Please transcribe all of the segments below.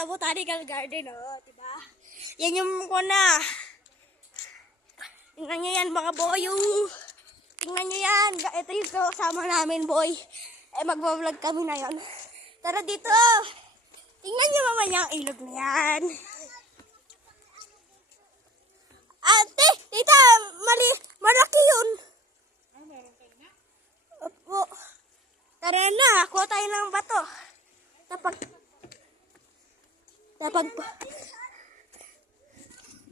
sa Botanical Garden, oh, diba? Yan yung kuna. Tingnan nyo yan, mga boy. Tingnan nyo yan. Ito yung kasama namin, boy. Magbablog kami na yan. Tara dito. Tingnan nyo mamaya ang ilog na yan. Ate, tita, malaki yun. Opo. Tara na, kuha tayo ng bato.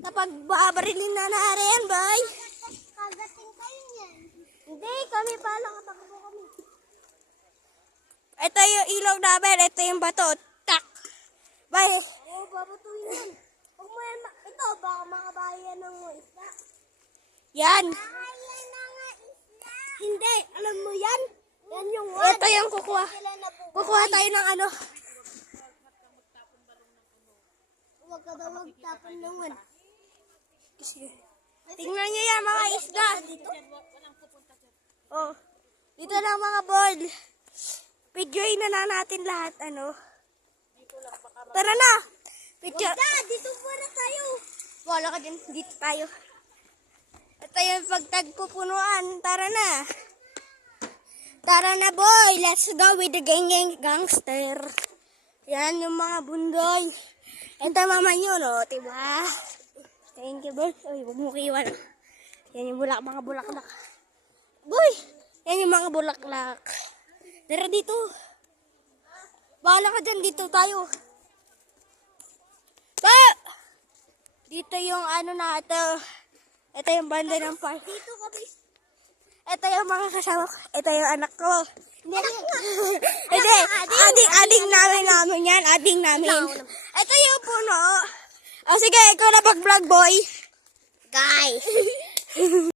Tapag babarilin na rin, boy. Kagating kayo niyan. Hindi, kami pa lang katakbo kami. Ito yung ilog namin, ito yung bato. Tak! Bye! Oo, babatuhin yan. Huwag mo yan, ito, baka makabayan ng isla. Yan! Bahayan na nga isla. Hindi, alam mo yan? Yan yung one. Ito yung kukuha. Kukuha tayo ng ano. Huwag ka daw magtapon ng one. Tingnan nyo yan, mga isda. Oh, dito lang mga board. Videoin na natin lahat, ano. Tara na! Video. Dito muna tayo. Wala ka dyan, dito tayo. Ito yung pagtagpupunuan. Tara na. Tara na, boy. Let's go with the gangster. Yan yung mga bundoy. Ito mama nyo, no? Diba? Thank you, boy. Uy, huwag mo kiwan. Yan yung mga bulaklak. Boy! Yan yung mga bulaklak. Tara dito. Bahala ka dyan. Dito tayo. Dito yung ano na ito. Ito yung banda ng park. Dito kami. Ito yung mga kasama ko. Ito yung anak ko. Hindi. Ading namin yan. Ading namin. Ito yung puno. O sige, ikaw na pag-vlog, boy. Guys.